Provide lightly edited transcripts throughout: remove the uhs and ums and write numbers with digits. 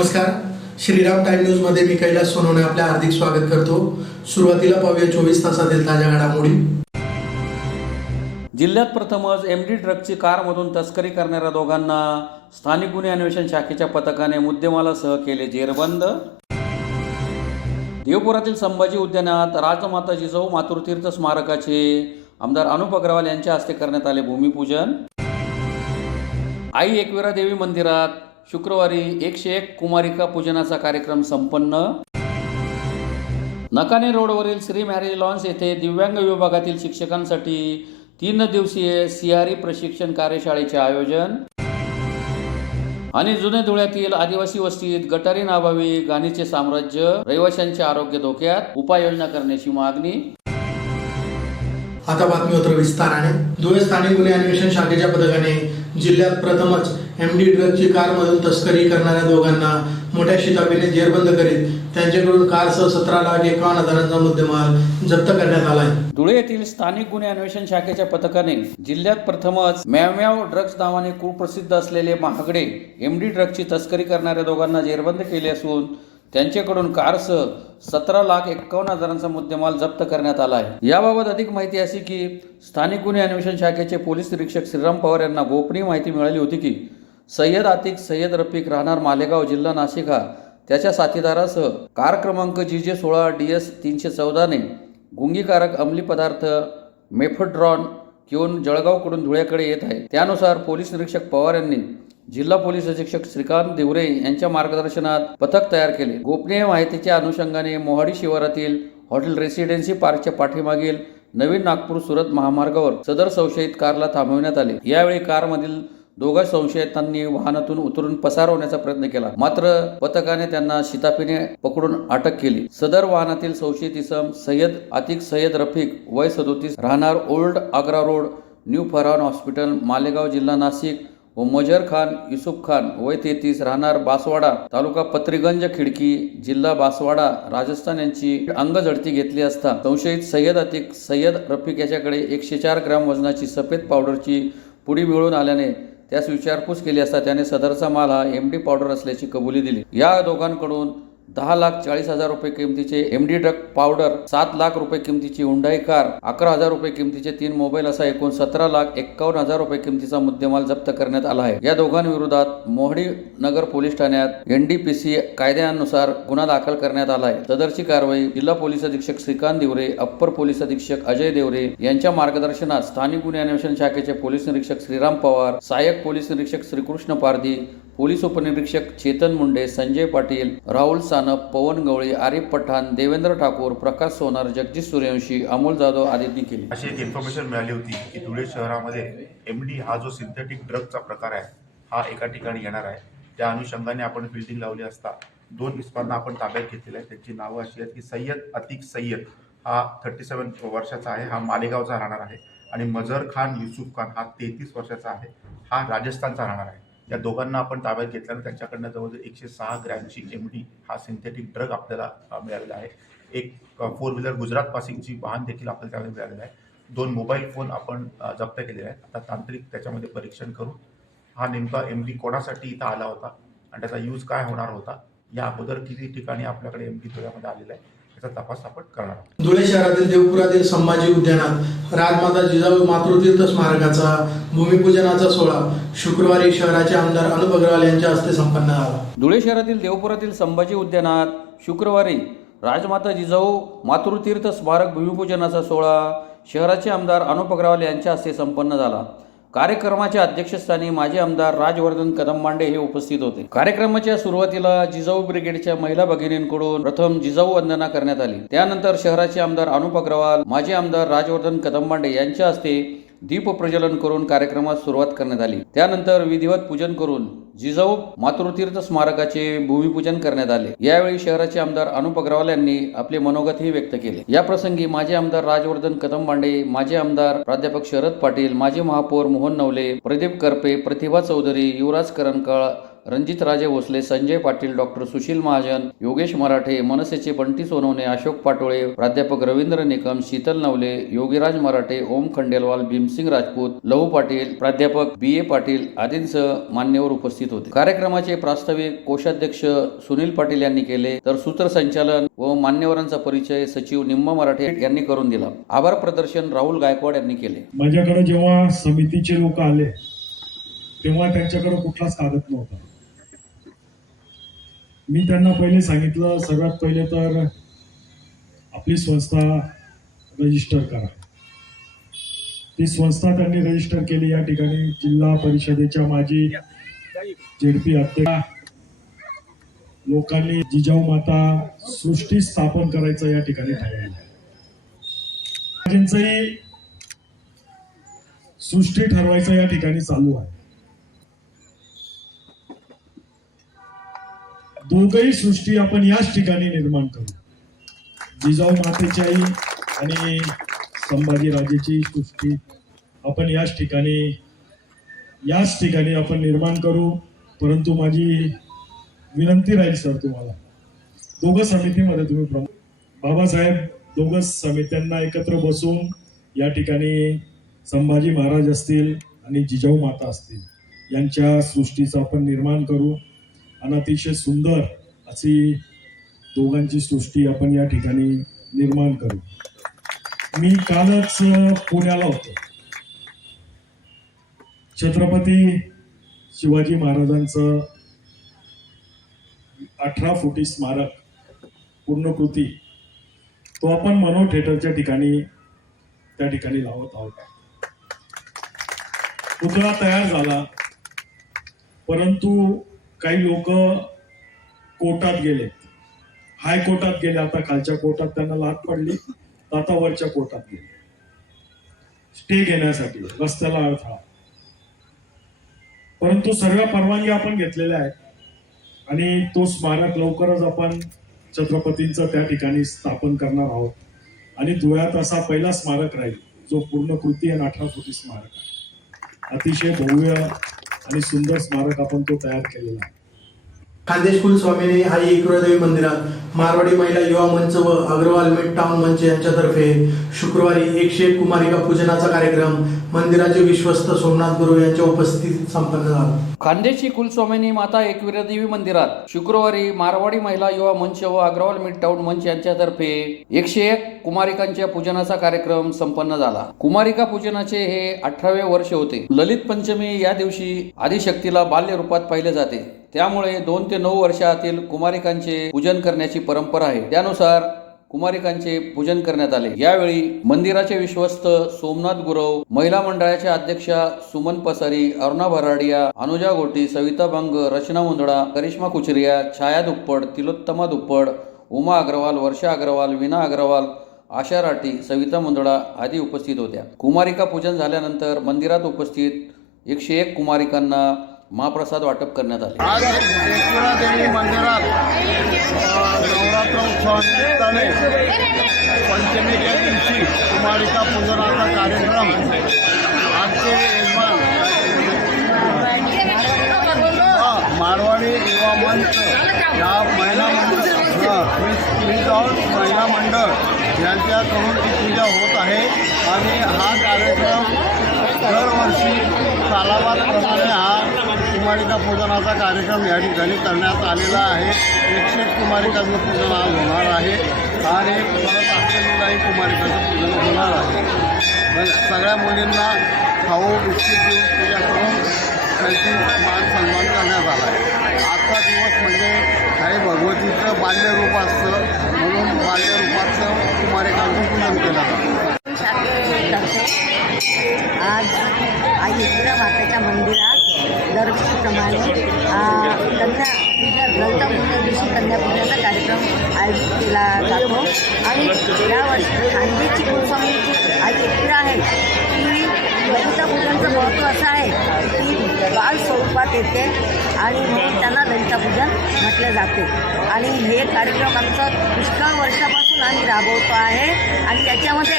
नमस्कार, Shriram time news मध्ये मी कैलास सोनवणे आपले हार्दिक स्वागत करतो। सुरुवातीला पाहूया 24 तासातील ताज्या घडामोडी। जिल्ह्यात प्रथमच एमडी ड्रग्जची कारमधून तस्करी करणाऱ्या दोघांना स्थानिक गुन्हे अन्वेषण शाखेच्या पथकाने मुद्देमालासह केले जेरबंद। देवपुरातील संभाजी उद्यानात राजमाता जिजाऊ मातृतीर्थ स्मारकाचे आमदार अनुप अग्रवाल यांच्या हस्ते करण्यात आले भूमिपूजन। आई एकविरा देवी मंदिरात शुक्रवारी 101 कुमारिका पूजनाचा कार्यक्रम संपन्न। नकाने रोडवरील श्री मॅरेज लॉन्स येथे दिव्यांग विभागातील शिक्षकांसाठी 3 दिवसीय सिआरई प्रशिक्षण कार्यशाळेचे आयोजन। आणि जुने धुळ्यातील आदिवासी वस्तीत गटारींअभावी घाणीचे साम्राज्य, रहिवाशांचे आरोग्य धोक्यात, उपाययोजना करण्याची मागणी। आता बातमीपत्र विस्ताराने। धुळे स्थानिक गुन्हे अन्वेषण शाखेच्या पथकाने जिल्ह्यात प्रथमच एमडी ड्रग्जची कारमधून तस्करी करणाऱ्या दोघांना मोठ्या शिताफीने जेरबंद करीत त्यांच्याकडून कारसह 17,51,000चा मुद्देमाल जप्त करण्यात आला आहे। धुळे येथील स्थानिक गुन्हे अन्वेषण शाखेच्या पथकाने जिल्ह्यात प्रथमच म्याव ड्रग्ज नावाने कुप्रसिद्ध असलेले महागडे एमडी ड्रग्जची तस्करी करणाऱ्या दोघांना जेरबंद केले असून त्यांच्याकडून कारसह 17,51,000चा मुद्देमाल जप्त करण्यात आला आहे। याबाबत अधिक माहिती अशी की स्थानिक गुन्हे अन्वेषण शाखेचे पोलीस निरीक्षक श्रीराम पवार यांना गोपनीय माहिती मिळाली होती की सय्यद आतिक सय्यद रफिक राहणार मालेगाव जिल्हा नाशिक हा त्याच्या साथीदारासह कार क्रमांक GJ 16 DS 314 ने गुंगीकारक अंमली पदार्थ मेफेड्रॉन घेऊन जळगावकडून धुळ्याकडे येत आहे। त्यानुसार पोलीस निरीक्षक पवार यांनी जिल्हा पोलीस अधीक्षक श्रीकांत देवरे यांच्या मार्गदर्शनात पथक तयार केले। गोपनीय माहितीच्या अनुषंगाने मोहाडी शिवारातील हॉटेल रेसिडेन्सी पार्कच्या पाठीमागील नवीन नागपूर सुरत महामार्गावर सदर संशयित कारला थांबविण्यात आले। यावेळी कारमधील दोघा संशयितांनी वाहनातून उतरून पसार होण्याचा प्रयत्न केला, मात्र पथकाने त्यांना शिताफीने पकडून अटक केली। सदर वाहनातील संशयित इसम सय्यद आतिक सय्यद रफिक वय 37 राहणार old Agra road new Farhan hospital Malegaon जिल्हा नाशिक व मजर खान युसुफ खान वय 33 राहणार बासवाडा तालुका पत्रीगंज खिडकी जिल्हा बासवाडा राजस्थान यांची अंगझडती घेतली असता संशयित सय्यद आतिक सय्यद रफिक याच्याकडे 104 ग्रॅम वजनाची सफेद पावडरची पुडी मिळून आल्याने त्यास विचारपूस केली असता त्याने सदरचा माल हा एमडी पावडर असल्याची कबुली दिली। या दोघांकडून 10,40,000 रुपये किमतीचे एमडी ड्रग पावडर, 7 लाख रुपये किमतीची हुंडाई कार, 11,000 रुपये किमतीचे 3 मोबाईल असा एकूण 17,51,000 रुपये किमतीचा मुद्देमाल जप्त करण्यात आला आहे। या दोघांविरोधात मोहाडी नगर पोलीस ठाण्यात NDPC कायद्यानुसार गुन्हा दाखल करण्यात आला आहे। सदरची कारवाई जिल्हा पोलीस अधीक्षक श्रीकांत देवरे, अप्पर पोलीस अधीक्षक अजय देवरे यांच्या मार्गदर्शनात स्थानिक गुन्हे अन्वेषण शाखेचे पोलीस निरीक्षक श्रीराम पवार, सहाय्यक पोलीस निरीक्षक श्रीकृष्ण पारधी, पोलीस उपनिरीक्षक चेतन मुंडे, संजय पाटील, राहुल सानप, पवन गवळी, आरिफ पठाण, देवेंद्र ठाकूर, प्रकाश सोनार, जगदीश सूर्यवंशी, अमोल जाधव आदींनी केली। अशी एक इन्फॉर्मेशन मिळाली होती की धुळे शहरामध्ये एमडी हा जो सिंथेटिक ड्रगचा प्रकार आहे हा एका ठिकाणी येणार आहे। त्या अनुषंगाने आपण फिल्डिंग लावली असता 2 इस्मांना आपण ताब्यात घेतलेले आहे। त्यांची नावं अशी आहेत की सय्यद आतिक सय्यद हा 37 वर्षाचा आहे, हा मालेगावचा राहणार आहे, आणि मजर खान युसुफ खान हा 33 वर्षाचा आहे, हा राजस्थानचा राहणार आहे। या दोघांना आपण ताब्यात घेतल्यानं त्यांच्याकडनं जवळजवळ 106 ग्रॅमची एमडी हा सिंथेटिक ड्रग आपल्याला मिळालेला आहे। एक 4 व्हीलर गुजरात पासिंगची वाहन देखील आपल्याला त्यावेळी मिळालेलं आहे। 2 मोबाईल फोन आपण जप्त केलेले आहेत। आता तांत्रिक त्याच्यामध्ये परीक्षण करून हा नेमका एमडी कोणासाठी इथं आला होता आणि त्याचा यूज काय होणार होता, या अगोदर किती ठिकाणी आपल्याकडे एमडी धुळ्यामध्ये आलेला आहे याचा तपास आपण करणार आहोत। धुळे शहरातील देवपुरातील संभाजी उद्यानात राजमाता जिजाऊ मातृतीर्थ स्मारकाचा भूमिपूजनाचा सोहळा शुक्रवारी शहराचे आमदार अनुप अग्रवाल यांच्या हस्ते संपन्न झाला। धुळे शहरातील देवपुरातील संभाजी उद्यानात शुक्रवारी राजमाता जिजाऊ मातृतीर्थ स्मारक भूमिपूजनाचा सोहळा शहराचे आमदार अनुप अग्रवाल यांच्या हस्ते संपन्न झाला। कार्यक्रमाच्या अध्यक्षस्थानी माजी आमदार राजवर्धन कदमबांडे हे उपस्थित होते। कार्यक्रमाच्या सुरुवातीला जिजाऊ ब्रिगेडच्या महिला भगिनींकडून प्रथम जिजाऊ वंदना करण्यात आली। त्यानंतर शहराचे आमदार अनुप अग्रवाल, माजी आमदार राजवर्धन कदमबांडे यांच्या हस्ते दीप प्रज्वलन करून कार्यक्रमास सुरुवात करण्यात आली। त्यानंतर विधिवत पूजन करून जिजाऊ मातृतीर्थ स्मारकाचे भूमिपूजन करण्यात आले। यावेळी शहराचे आमदार अनुप अग्रवाल यांनी आपले मनोगतही व्यक्त केले। या प्रसंगी माजी आमदार राजवर्धन कदमबांडे, माजी आमदार प्राध्यापक शरद पाटील, माजी महापौर मोहन नवले, प्रदीप करपे, प्रतिभा चौधरी, युवराज करंकाळ, रणजितराजे भोसले, संजय पाटील, डॉक्टर सुशील महाजन, योगेश मराठे, मनसेचे बंटी सोनवणे, अशोक पाटोळे, प्राध्यापक रवींद्र निकम, शीतल नवले, योगीराज मराठे, ओम खंडेलवाल, भीमसिंग राजपूत, लहू पाटील, प्राध्यापक B.A. पाटील आदींसह मान्यवर उपस्थित होते. कार्यक्रमाचे प्रास्ताविक कोषाध्यक्ष सुनील पाटील यांनी केले, तर सूत्रसंचालन व मान्यवरांचा परिचय सचिव निम्मा मराठे यांनी करून दिला. आभार प्रदर्शन राहुल गायकवाड यांनी केले. माझ्याकडे जेव्हा समितीचे लोक आले तेव्हा त्यांच्याकडे कुठलाच कागद नव्हता. मी त्यांना पहिले सांगितलं, सर्वात पहिले तर आपली संस्था रजिस्टर करा. ती संस्था त्यांनी रजिस्टर केली. या ठिकाणी जिल्हा परिषदेच्या माजी ZP अध्यक्ष लोकांनी जिजाऊ माता सृष्टी स्थापन करायचं या ठिकाणी ठरवलं. सृष्टी ठरवायचं या ठिकाणी चालू आहे. दोघही सृष्टी आपण याच ठिकाणी निर्माण करू. जिजाऊ मातेची आई आणि संभाजीराजेची सृष्टी आपण याच ठिकाणी आपण निर्माण करू. परंतु माझी विनंती राहील सर तुम्हाला, दोघं समितीमध्ये तुम्ही प्रमुख बाबासाहेब, दोघं समित्यांना एकत्र बसून या ठिकाणी संभाजी महाराज असतील आणि जिजाऊ माता असतील यांच्या सृष्टीचं आपण निर्माण करू आणि अतिशय सुंदर अशी दोघांची सृष्टी आपण या ठिकाणी निर्माण करू. मी कालच पुण्याला होतो. छत्रपती शिवाजी महाराजांचं 18 फुटी स्मारक पूर्णकृती तो आपण मनोहर थिएटरच्या ठिकाणी त्या ठिकाणी लावत आहोत. पुतळा तयार झाला, परंतु काही लोक कोर्टात गेले, हायकोर्टात गेले. आता खालच्या कोर्टात त्यांना लाट पडली, आता वरच्या कोर्टात गेले स्टे घेण्यासाठी, रस्त्याला अडथळा. परंतु सर्व परवानगी आपण घेतलेल्या आहेत आणि तो स्मारक लवकरच आपण छत्रपतींचं त्या ठिकाणी स्थापन करणार आहोत. आणि धुळ्यात असा पहिला स्मारक राहील जो पूर्णकृती आणि 18 फुटी स्मारक आहे. अतिशय भव्य आणि सुंदर स्मारक आपण तो तयार केलेला आहे. खानदेश कुलस्वामिनी आई कुलदेवी मंदिरात मारवाडी महिला युवा मंच व अग्रवाल मिड टाउन मंच यांच्यातर्फे शुक्रवारी 101 कुमारिका पूजनाचा कार्यक्रम मंदिराचे विश्वस्त सोमनाथ गुरु यांच्या उपस्थितीत संपन्न झाला. खानदेशी कुलस्वामिनी माता एकविरा देवी मंदिरात शुक्रवारी मारवाडी महिला युवा मंच व अग्रवाल मिड टाउन मंच यांच्यातर्फे 101 कुमारिकांच्या पूजनाचा कार्यक्रम संपन्न झाला. कुमारिका पूजनाचे हे 18वे वर्ष होते. ललित पंचमी या दिवशी आदिशक्तीला बाल्य रूपात पाहिले जाते. त्यामुळे 2 ते 9 वर्षातील कुमारिकांचे पूजन करण्याची परंपरा आहे. त्यानुसार कुमारिकांचे पूजन करण्यात आले. यावेळी मंदिराचे विश्वस्त सोमनाथ गुरव, महिला मंडळाच्या अध्यक्षा सुमन पसारी, अरुणा भराडिया, अनुजा गोटी, सविता बंग, रचना मुंदडा, करिश्मा कुचरिया, छाया दुप्पड, तिलोत्तमा दुप्पड, उमा अग्रवाल, वर्षा अग्रवाल, विना अग्रवाल, आशा राठी, सविता मुंदडा आदी उपस्थित होत्या. कुमारिका पूजन झाल्यानंतर मंदिरात उपस्थित 101 कुमारिकांना महाप्रसाद वाटप करण्यात आले. आज एकविरा देवी मंदिरात नवरात्र उत्सवानिमित्ताने पंचमीच्या दिवशी कुमारिका पूजनाचा कार्यक्रम आजचे यजमान मारवाडी युवा मंच या महिला महिला मंडळ यांच्याकडून ती पूजा होत आहे. आणि हा कार्यक्रम दरवर्षी सालाबादप्रमाणे हा कुमारिका पूजनाचा कार्यक्रम या ठिकाणी करण्यात आलेला आहे. 101 कुमारिकांचं पूजन आज होणार आहे आणि परत अष्टमीलाही कुमारिकाचं पूजन होणार आहे. सगळ्या मुलींना खाऊ बिस्कीट देऊन पूजा करून त्यांची मान सन्मान करण्यात आला आहे. आजचा दिवस म्हणजे काही भगवतीचं बाल्यरूप असतं, म्हणून बाल्यरूपाचं कुमारिकांचं पूजन केलं जातं. आज आई एकविरा मातेच्या मंदिरात दरवर्षीप्रमाणे ललितापूजन दिवशी कन्यापूजनाचा कार्यक्रम आयोजित केला जातो. आणि यावर्षी खानदेशी कुलस्वामीची आई एकविरा आहे ती ललितापूजनचं महत्त्व असं आहे की बाल स्वरूपात येते आणि म्हणून त्यांना ललितापूजन म्हटलं जाते. आणि हे कार्यक्रम आमचं पुष्कळ वर्षापासून आम्ही राबवतो आहे. आणि याच्यामध्ये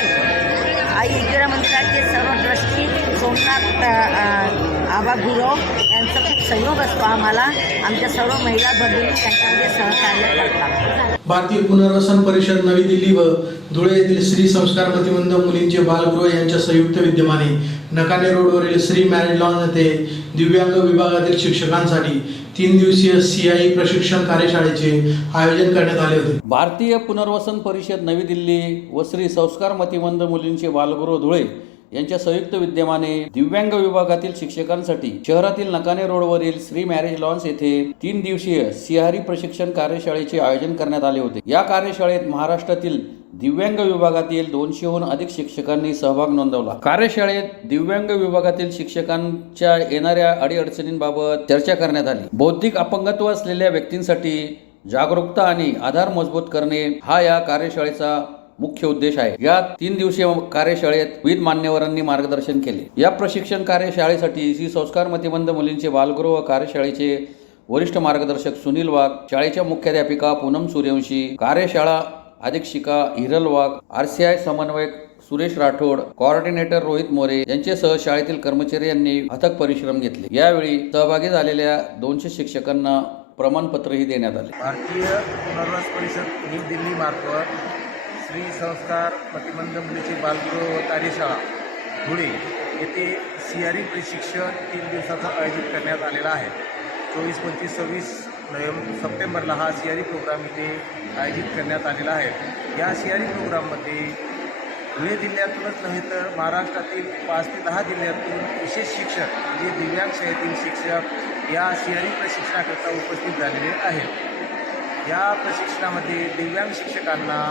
आई एकविरा मंदिराचे सर्व ट्रस्टी सोमनाथ आबा गुरव यांचा खूप सहयोग असतो आम्हाला. आमच्या सर्व महिला भगिनी त्यांच्यामध्ये सहकार्य करतात. भारतीय पुनर्वसन परिषद नवी दिल्ली व धुळे येथील श्री संस्कार मतिमंद मुलींचे बालगृह यांच्या संयुक्त विद्यमाने नकाने रोडवरील श्री मॅरेज लॉन येथे दिव्यांग विभागातील शिक्षकांसाठी 3 दिवसीय CI प्रशिक्षण कार्यशाळेचे आयोजन करण्यात आले होते. भारतीय पुनर्वसन परिषद नवी दिल्ली व श्री संस्कार मतिमंद मुलींचे बालगृह धुळे यांच्या संयुक्त विद्यमाने दिव्यांग विभागातील शिक्षकांसाठी शहरातील नकाने रोडवरील श्री मॅरेज लॉन्स येथे 3 दिवसीय सिहारी प्रशिक्षण कार्यशाळेचे आयोजन करण्यात आले होते. या कार्यशाळेत महाराष्ट्रातील दिव्यांग विभागातील 200हून अधिक शिक्षकांनी सहभाग नोंदवला. कार्यशाळेत दिव्यांग विभागातील शिक्षकांच्या येणाऱ्या अडीअडचणींबाबत चर्चा करण्यात आली. बौद्धिक अपंगत्व असलेल्या व्यक्तींसाठी जागरूकता आणि आधार मजबूत करणे हा या कार्यशाळेचा मुख्य उद्देश आहे. या 3 दिवसीय कार्यशाळेत विविध मान्यवरांनी मार्गदर्शन केले. या प्रशिक्षण कार्यशाळेसाठी श्री संस्कार मतिमंद मुलींचे बालगृह कार्यशाळेचे वरिष्ठ मार्गदर्शक सुनील वाघ, शाळेच्या मुख्याध्यापिका पूनम सूर्यवंशी, कार्यशाळा अधीक्षिका हिरल वाघ, RCI समन्वयक सुरेश राठोड, कोऑर्डिनेटर रोहित मोरे यांच्यासह शाळेतील कर्मचारी यांनी अथक परिश्रम घेतले. यावेळी सहभागी झालेल्या 200 शिक्षकांना प्रमाणपत्रही देण्यात आले. भारतीय पुनर्वसन परिषद नवी दिल्ली मार्फत श्री संस्कार मतिमंद मुलीचे बालगृह व कार्यशाळा धुळे येथे CRE प्रशिक्षण 3 दिवसाचं आयोजित करण्यात आलेला आहे. 24, 25, 26 सप्टेंबरला हा CRE प्रोग्राम इथे आयोजित करण्यात आलेला आहे. या CRE प्रोग्राममध्ये धुळे जिल्ह्यातूनच नव्हे तर महाराष्ट्रातील 5 ते 10 जिल्ह्यातून विशेष शिक्षक म्हणजे दिव्यांग शाळेतील शिक्षक या CRE प्रशिक्षणाकरता उपस्थित झालेले आहेत. या प्रशिक्षणामध्ये दिव्यांग शिक्षकांना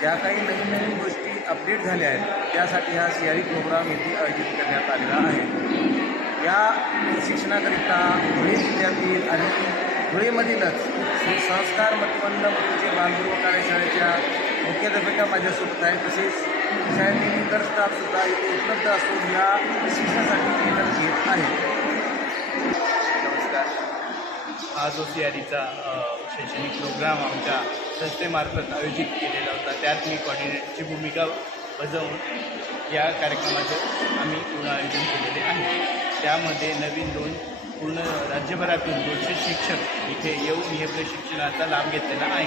ज्या काही नवीन गोष्टी अपडेट झाल्या आहेत त्यासाठी हा CRE प्रोग्राम येथे आयोजित करण्यात आलेला आहे. या प्रशिक्षणाकरिता धुळे जिल्ह्यातील आणि धुळेमधीलच श्री संस्कार मतिमंद मुलींचे बालगृह कार्यशाळेच्या मुख्याध्यापिका माझ्यासोबत आहेत. तसेच शाळेतील इतर स्टाफसुद्धा इथे उपलब्ध असून या प्रशिक्षणासाठी ट्रेनर घेत आहेत. नमस्कार. हा जो CREचा शैक्षणिक प्रोग्राम आमच्या संस्थेमार्फत आयोजित केलेला होता त्यात मी कॉर्डिनेटरची भूमिका बजावून या कार्यक्रमाचं आम्ही पूर्ण आयोजन केलेले आहे. त्यामध्ये नवीन पूर्ण राज्यभरातून 200 शिक्षक इथे येऊन हे प्रशिक्षणाचा लाभ घेतलेला आहे.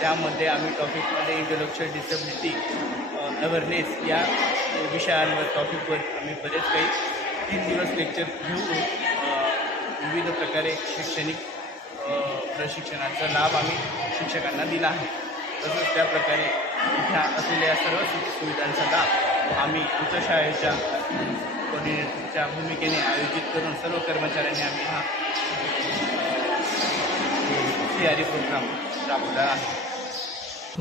त्यामध्ये आम्ही टॉपिकमध्ये इंटेलेक्च्युअल डिसेबिलिटी अवेअरनेस या विषयांवर टॉपिकवर आम्ही बरेच काही 3 दिवस लेक्चर घेऊन विविध प्रकारे शैक्षणिक प्रशिक्षणाचा लाभ आम्ही शिक्षकांना दिला आहे. तसंच त्याप्रकारे इथं असलेल्या सर्व सुविधांचा लाभ आम्ही आमच्या शाळेच्या कोऑर्डिनेटरच्या भूमिकेने आयोजित करून सर्व कर्मचाऱ्यांनी आम्ही हा CRE प्रोग्राम राबवला आहे.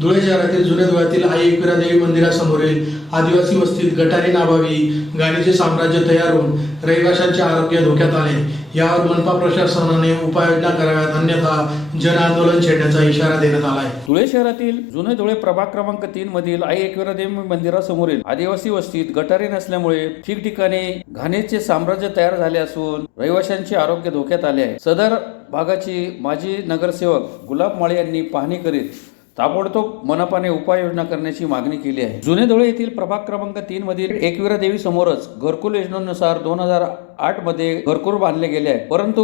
धुळे शहरातील जुन्या धुळ्यातील आई एकविरा देवी मंदिरासमोरील आदिवासी वस्तीत गटारी नाभावी गाडीचे साम्राज्य तयार होऊन रहिवाशांचे आरोग्य धोक्यात आले. यावर मनपा प्रशासनाने उपाययोजना कराव्यात, अन्यथा जन आंदोलन छेडण्याचा इशारा देण्यात आला आहे. धुळे शहरातील जुने धुळे प्रभाग क्रमांक 3 मधील आई एकविरा देवी मंदिरासमोरील आदिवासी वस्तीत गटारी नसल्यामुळे ठिकठिकाणी घाणीचे साम्राज्य तयार झाले असून रहिवाशांचे आरोग्य धोक्यात आले आहे. सदर भागाची माजी नगरसेवक गुलाब माळी यांनी पाहणी करीत ताबडतोब मनपाने उपाययोजना करण्याची मागणी केली आहे. जुने धुळे येथील प्रभाग क्रमांक 3 मधील एकविरा देवी समोरच घरकुल योजनेनुसार 2008 मध्ये घरकुल बांधले गेले आहे, परंतु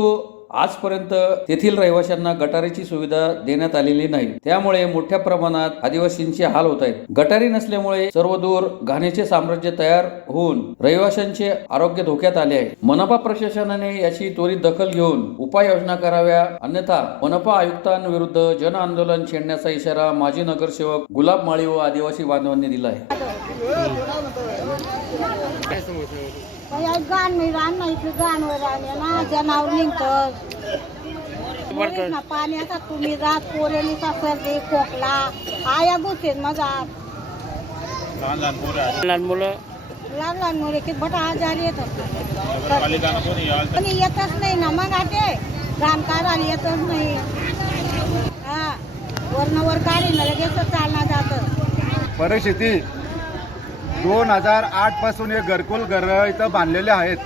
आजपर्यंत तेथील रहिवाशांना गटारीची सुविधा देण्यात आलेली नाही. त्यामुळे मोठ्या प्रमाणात आदिवासींचे हाल होत आहेत. गटारी नसल्यामुळे सर्वदूर घाणीचे साम्राज्य तयार होऊन रहिवाशांचे आरोग्य धोक्यात आले आहे. मनपा प्रशासनाने याची त्वरित दखल घेऊन उपाययोजना कराव्या, अन्यथा मनपा आयुक्तांविरुद्ध जन आंदोलन छेडण्याचा इशारा माजी नगरसेवक गुलाब माळी व आदिवासी बांधवांनी दिला आहे. गाण नाही रान इथे गाणवर आले ना जनावर निघतं पाण्याचा तुम्ही रात पोरेलीचा सर्दी खोकला आया गोष्टीत माझा लहान मुलं की बटा आजारी येतात कोणी येतच नाही ना. मग आते रानकाराला येतच नाही. हा वरणावर काढी ना लगेच चालना जातं. परिस्थिती 2008 पासून हे घरकुल घर इथं बांधलेले आहेत.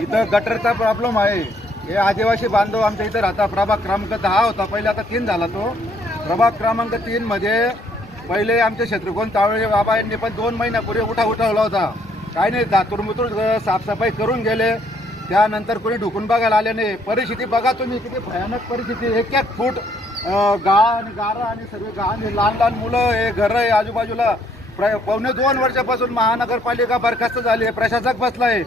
इथं गटरचा प्रॉब्लेम आहे. हे आदिवासी बांधव आमच्या इथं राहता. प्रभाग क्रमांक 10 होता पहिले, आता 3 झाला तो. प्रभाग क्रमांक 3 मध्ये पहिले आमचे शत्रुघ्न तावळे बाबा यांनी पण 2 महिन्यापूर्वी उठवला होता. काही नाही, दातूरमुतूर साफसफाई करून गेले. त्यानंतर कोणी ढुकून बघायला आले नाही. परिस्थिती बघा तुम्ही, किती भयानक परिस्थिती. 1-1 फूट गारा आणि सर्व लहान लहान मुलं, हे घरं आहे आजूबाजूला. पावणे 2 वर्षापासून महानगरपालिका बरखास्त झाली आहे, प्रशासक बसला आहे.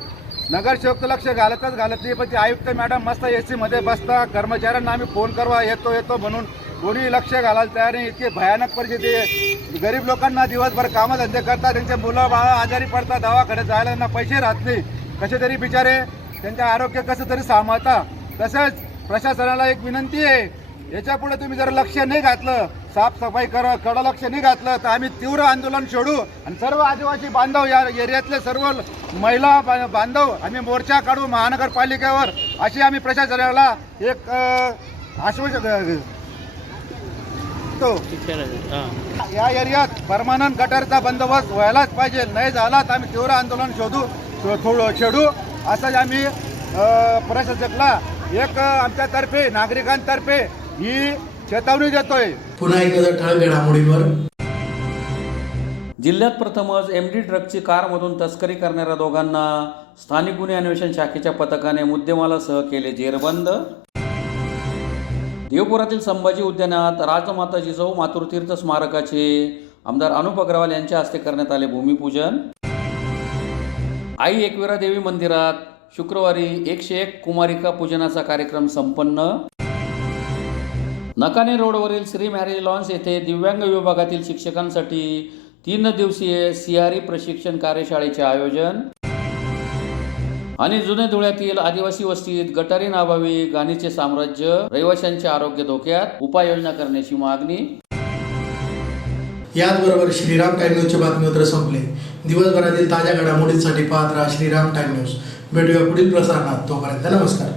नगरसेवक तर लक्ष घालत नाही, पण ते आयुक्त मॅडम मस्त AC मध्ये बसता. कर्मचाऱ्यांना आम्ही फोन करवा येतो म्हणून कोणी लक्ष घालायला तयार नाही. इतकी भयानक परिस्थिती आहे. गरीब लोकांना दिवसभर कामधंदे करतात, त्यांचे मुलं बाळा आजारी पडतात, दवाखान्यात जायला त्यांना पैसे राहत नाही. कसे तरी बिचारे त्यांचे आरोग्य कसं तरी सांभाळता. तसंच प्रशासनाला एक विनंती आहे, याच्यापुढे तुम्ही जर लक्ष नाही घातलं, साफसफाई कडं लक्ष नाही घातलं तर आम्ही तीव्र आंदोलन छेडू आणि सर्व आदिवासी बांधव, या एरियातले सर्व महिला बांधव आम्ही मोर्चा काढू महानगरपालिकेवर, अशी आम्ही प्रशासनाला एक आश्वासन तो. या एरियात परमानंट गटारचा बंदोबस्त व्हायलाच पाहिजे. नाही झाला तर आम्ही तीव्र आंदोलन छेडू असं आम्ही प्रशासकाला एक आमच्यातर्फे नागरिकांतर्फे ही चेतावणी देतोय. पुन्हा एक नजर ठळक घडामोडींवर. जिल्ह्यात प्रथमच MD ड्रगची कारमधून तस्करी करणाऱ्या दोघांना स्थानिक गुन्हे अन्वेषण शाखेच्या पथकाने मुद्देमालासह केले जेरबंद. देवपुरातील संभाजी उद्यानात राजमाता जिजाऊ मातृतीर्थ स्मारकाचे आमदार अनुप अग्रवाल यांच्या हस्ते करण्यात आले भूमिपूजन. आई एकविरा देवी मंदिरात शुक्रवारी 101 कुमारिका पूजनाचा कार्यक्रम संपन्न. नकाने रोडवरील श्री मॅरेज लॉन्स येथे दिव्यांग विभागातील शिक्षकांसाठी 3 दिवसीय CRE प्रशिक्षण कार्यशाळेचे आयोजन. आणि जुने धुळ्यातील आदिवासी वस्तीत गटारींअभावी घाणीचे साम्राज्य, रहिवाशांचे आरोग्य धोक्यात, उपाययोजना करण्याची मागणी. याचबरोबर श्रीराम टाइम न्यूजचे बातमीपत्र संपले. दिवसभरातील ताज्या घडामोडींसाठी पाहत राहा श्रीराम टाइम न्यूज. भेटूया पुढील प्रसारणात. तोपर्यंत नमस्कार.